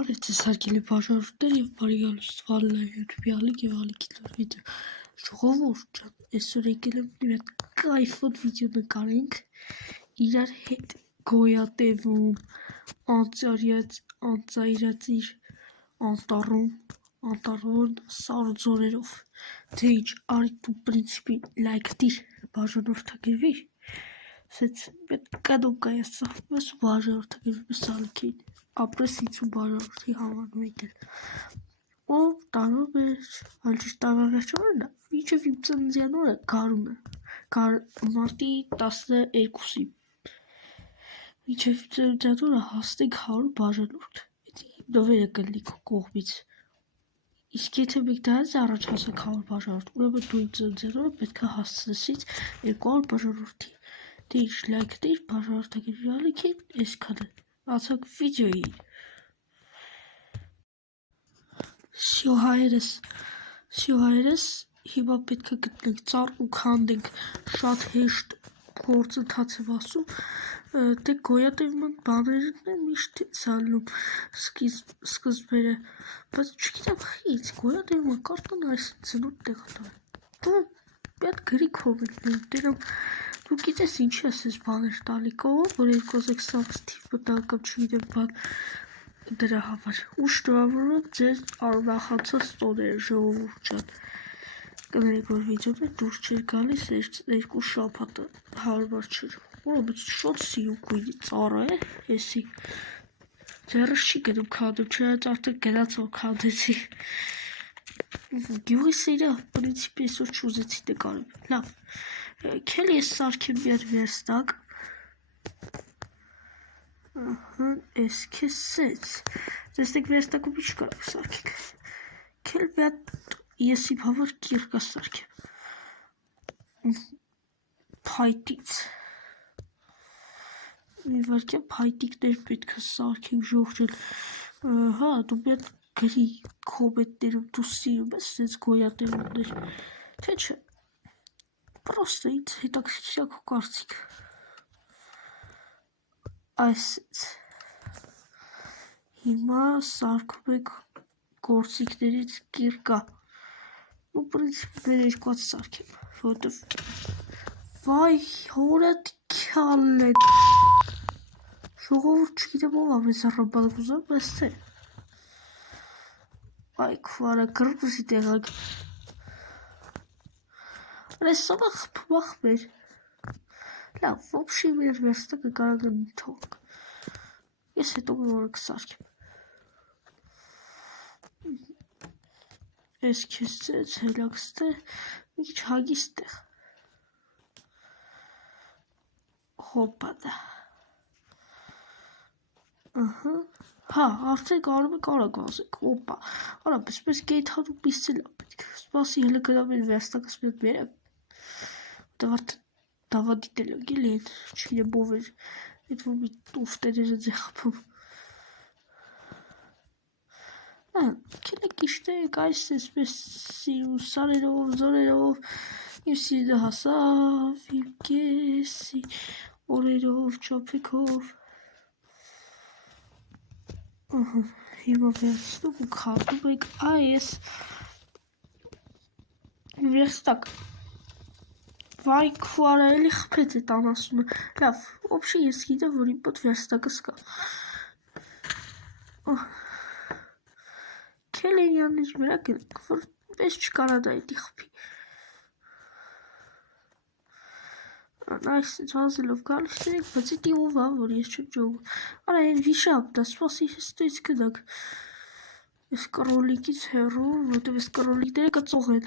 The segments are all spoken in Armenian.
Բարև ձեզ հարգելի բաժանորդներ եւ բարի գալուստ YouTube-ի ալիք եւ ալիքի նոր վիդեո։ Ժողովուրդ ջան, այսօր եկել եմ մի հատ կայֆոտ վիդեո նկարենք իրար հետ գոյատևում, անծայրածիր, անտառոն սառուձորերով։ Թե ինչ, արի դու պրինցիպի լայք դիր, բաժանորդագրվիր, սեց կադոկա եսա, մեզ բաժանորդագրվի մեզ ալիքին։ Ապրես 50 բաժանորդի համարում եկել։ Ու տարով մեջ, հալջիշ տարվարվերջորն է, մինչև իմ ծննդյան օրը գարում է, մարտի 12-ի։ Մինչև իմ ծննդյան օրը հասնենք 100 բաժանորդ, նվերը կլնի քո կողմից։ Իսկ եթե մենք դրանից առաջ հասանք 100 բաժանորդ, ուրեմն դու իմ ծննդյան օրը պետք է հասցնեցից 200 բաժանորդի։ Դե ինչ լայք դիր, բաժանորդագրվի ալիքին, այսքանը։ Ացակ վիդեոյի։ Սյո հայերս, հիմա պետք է գտնենք ծառ ու քանդենք, շատ հեշտ գործընթաց եմ ասում, դե գոյատևման բաներն է միշտ ցալնում սկզբերը, բայց չգիտեմ ինձ գոյատևման կարտան այս ծնոտ տեղատան։ Դու պետ գրի կոմենտներում, դերամ դու գիտես ինչի ես այս բաներ տալի կողով, որ 2020 թիվ մտալ կամ չգիտեմ բան դրա համար։ Ու շնորհավորում եմ ձեր նախանցած տոները, ժողովուրդ ջան։ Կներեք, որ վիդեոն դուրս չէր գալիս 2 շաբաթը հարմար չէր։ Ուրեմն շատ սիրուն գույնի ծառա է, էսի։ Ձեռս չի գնում քանդում, չնայած արդեն գնաց որ քանդեցի։ Գյուղի սերը պրինցիպի այսօր չուզեցի նկարեմ։ Լավ, քելի ես սարքեմ մի հատ վերստակ։ Էս քեսեց։ Տեսնեք վերստակում ինչ կարող սարքեք։ Քել մի հատ ես իմ համար կիրկա սարքեմ։ Փայտից։ Մի վարկյան փայտիկներ պետք է սարքենք ժողջել։ Հա, դու մի հատ գրի կոմենտներում դու սիրում ես սենց գոյատևումներ, թե չէ։ Պրոստը ինձ հետաքրքիր է քո կարծիքը։ Այսպես։ Հիմա սարքում ենք գործիքներից կիրկա։ Ու պրինցիպներ երկված սարքեմ, որովհետև վայ հորդ քյալն ժողովուրդ չգիտեմ ով ամենս առամբալը ուզում, բայց թե այ քվարա գրպուսի տեղակ ռեսովը խպմախ մեր լավ, ոբշի մեր վերստակը կարագն թող ես հետո մի որը կսարքեմ ես քեզ ծեց հելաքստ է մի քիչ հագիստ տեղ հոպադա հա, արդեն կարում ենք արագ վազենք, ոպա, արապես մեզ կեյթանում պիսցել ապետք, սպասի հելը գնամ են վերստակս մետ մերեմ, դվ արդեն դավադիտել են գել են, չգիտեմ ով էր, այդ որ մի տուֆտերերը ձեղապում, կելեք իշտեք, այս էսպես սիրուն սարերով, զորերով, իմ սիրդը հասավ, իմ կեսի, օրերով, չոպեքով, հիմա վերցնում ու քանդում ենք այս վերստակ վայ քվարա էլի խփեց էտ անասումը լավ, ոբշի ես գիտեմ, որ իմ պոտ վերստակս կա քելենյաններ վրա գնանք, որ պես չկարա դա էտի խփի այս վազելով գալիս երեք, բայց էտի ով ա, որ ես չեմ ջողում արա են վիշապ, դա սպասի հստույց գնանք ես կրոլիկից հեռու, որտև ես կրոլիկները կծող են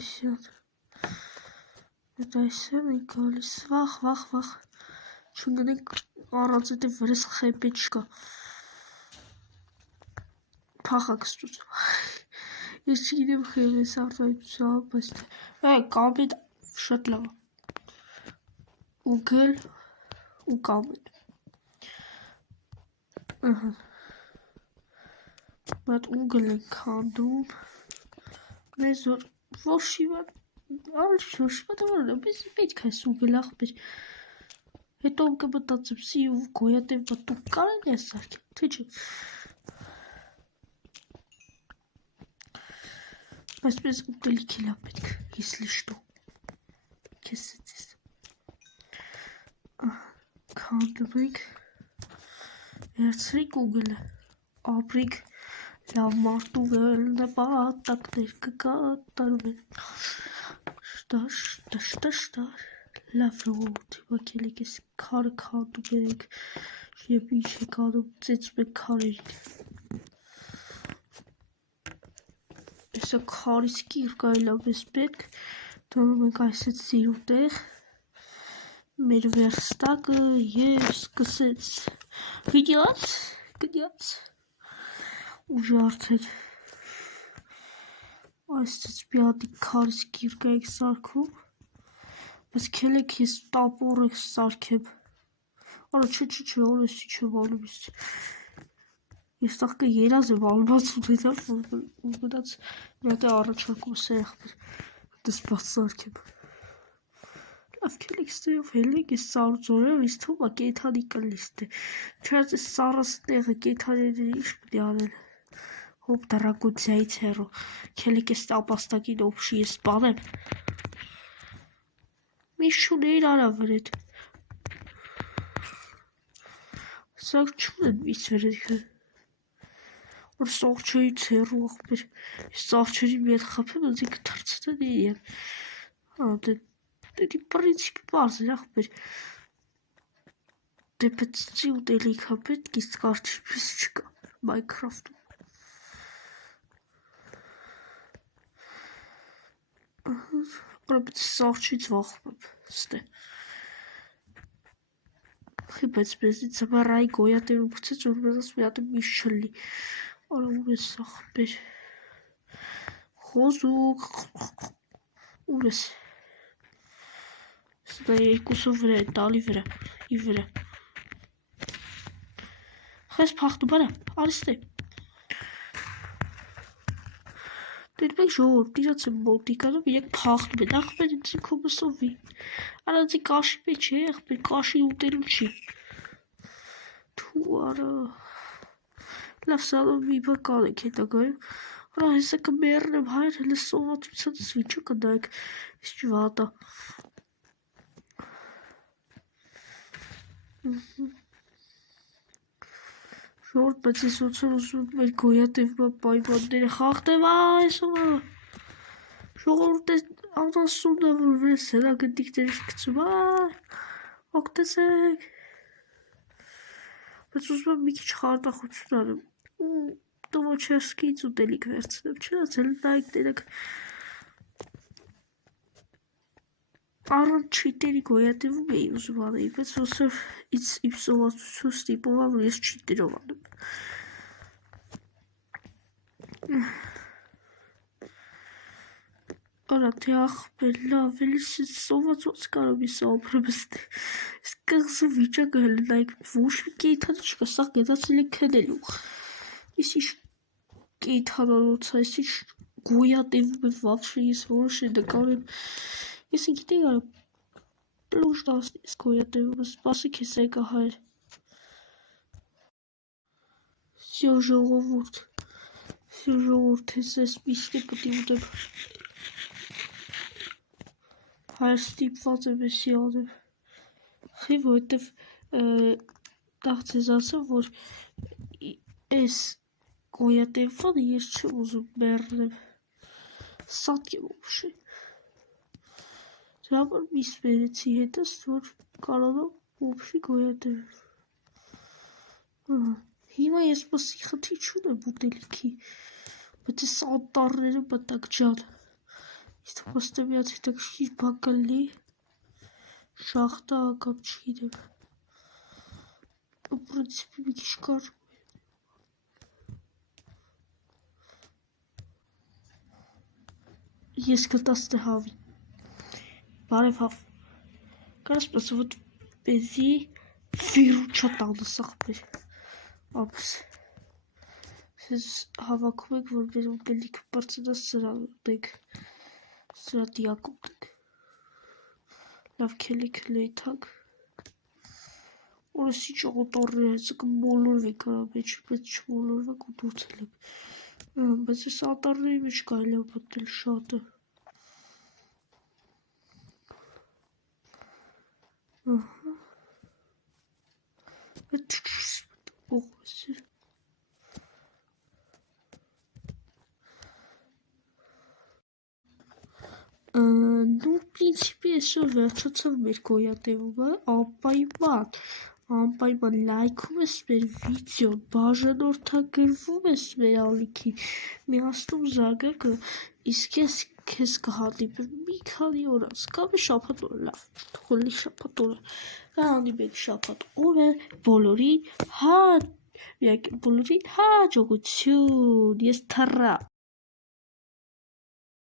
Էսյան Էտ այսյան են գալիս վախ չունգնենք առանց էտ վրես խեպե չկա պախակստուց ես չգիտեմ խեղ ես արդայնության բայց կամետ շատ լավ ուգլ ու կամետ մատ ուգլ են կանդում մեզ որ ոշիվատ Ալշոշ, պատավարը, պետք է սուգլ ախպեր Հետո կմտածեմ, սիրով գոյատև բտուկ կարելի է սարքել, թե չէ։ Այսպես ուտելիք էլ է պետք, если что։ Քեսեցես։ Քանդում ենք, վերցրիկ ուգլը, ապրիկ, լավ մարդու նպատակներ կկատարում են։ Շտաշ, լավ ժողովուրդ, հիմա կելեք ես քարը քանդում ենք, և ինչ եք անում, ծեծում ենք քարերին։ Հեսա քարի սկիրկա էլ ամես պետք, դնում ենք այսեց սիրու տեղ, մեր վերստակը և սկսեց։ Գնյաց, ուժ արդեն այսպես մի հատի քարի սկիրկա եք սարքում, բայց կելեք ես տապոր եք սարքեմ, արա չէ, օրես չեմ անում ես, ես տաղկը երազ եմ ալմաց ունենամ, որ մնաց մի հատ է առաջարկում սեղմել, դες բաց սարքեմ, լավ կելեք ստեյով հելեք ես սարուց օրև, ես թում ա կեթանի կլիստ է, չարած ես սարս տեղը կեթաների ինչ պդի անել, հոպ դարագուցյայից հերո, կելեք ես տապաստակին օպշի ես սպանեմ, միշ չունեին արավրետ, սակ չունեն միս վրեքը, որ սաղչերից հերու աղբեր, ես սաղչերի մի հետ խապեմ, ընձի կթրցնեն իրեն, դետի պրինցիպի բարձ էր աղբեր, դեպեցցի ուտելիք հապետ, կիստ կարչի պես չկա, Minecraft-ում, Բայց սաղչից վախում եմ, ստե, բայց մեզից համարայի գոյատևը գուցեց, որ մեզած մի հատ միշ չլի, արա ուր ես աղբեր, խոզուկ, ուր ես, ստա երկուսով վրա է, տալի վրա, ի վրա, խես պախտում արա, արիստե, դեր մեկ ժողորդ, իրաց եմ մոտիկ անում, իրեք պախտում են, աղբեր ինձի կոմսովի, արա ինձի կաշի մեջ է, աղբեր կաշի ուտելու չի, թու արա, լավ սալով մի բա կանեք հետագայում, արա հեսա կմերն եմ հայր, հելը սովատությունս վիճը կնայք, ես չվատա, ժողորդ, բայց ես ոցոր ուզում մեր գոյատևմա պայմանները խաղթեմ այսօր, ժողորդ ես անասունը որ վրես հենա գնդիկներից կծում, ոգտեսեք, բայց ուզում եմ մի քիչ խարտախություն անեմ, Տվոչերսկից ուտելիք վերցնեմ, չնայած էլ նայք տերեք առանց չիտերի գոյատևում էի ուզում անեի, բայց ոսով իմ սովացություն ստիպով ա, որ ես չիտերով անում։ Արա թե աղբեր լավ, էլիս սոված կարամ ես ապրեմ ստե, ես կղզը վիճակը հել նայք ոչ մի կեյթանը չկա, սաղ գետացել է քնելու, ես ինչ կեյթանանոց է, ես ինչ գոյատևում եմ վավշը, ես որոշ է նկարեմ, ես ինքիտ արամ, պլուշ դասն ես գոյատևում, սպասիք ես եկա հայր, Всё ժողովուրդ, ես ես միշտի պտի ուտեմ, հայր ստիպված եմ եսի անեմ, խի որտև տաղ ձեզ ասեմ, որ ես գոյատևվանը ես չեմ ուզում մերնեմ, սատկ եմ ուշի, դրա համար միս վերեցի հետս, որ կարանամ ուպշի գոյատևեմ, հիմա ես մսի խթի չունեմ ուտելիքի, բայց ես անտարները մտակ ջան, ես թվաստեմ միած հետաքրքիր բան կլինի, շախտա կամ չգիտեմ, պրինցիպի մի քիչ կար, ես գտած թե հավի, բարև հավ, կարաս պասովոտ պեզի վիրու չատանս աղբեր, ապս, ես հավաքում եք, որ մեր ուտելիքը պարծնաս սրա ուտեք, սրա դիակ ուտեք, լավ կելիք լեյթակ, Որսի ճողոտարները հեցը կմոլորվեք մեջ, բայց չմոլորվեք ու դուրցելեք, բայց ես ատարների մեջ կարելի է պատել շատը, Ну, в принципе, այսօր վերջացավ մեր գոյատևումը, անպայման լայքում ես մեր վիդեոն, բաժանորդագրվում ես մեր ալիքին, միացնում զանգակը, իսկ ես քեզ կհանդիպեմ մի քանի օր անց, կամ շաբաթ օրը, լավ, թողնի շաբաթ օրը, կհանդիպենք շաբաթ օրը, բոլորին հաջողություն, ես թռա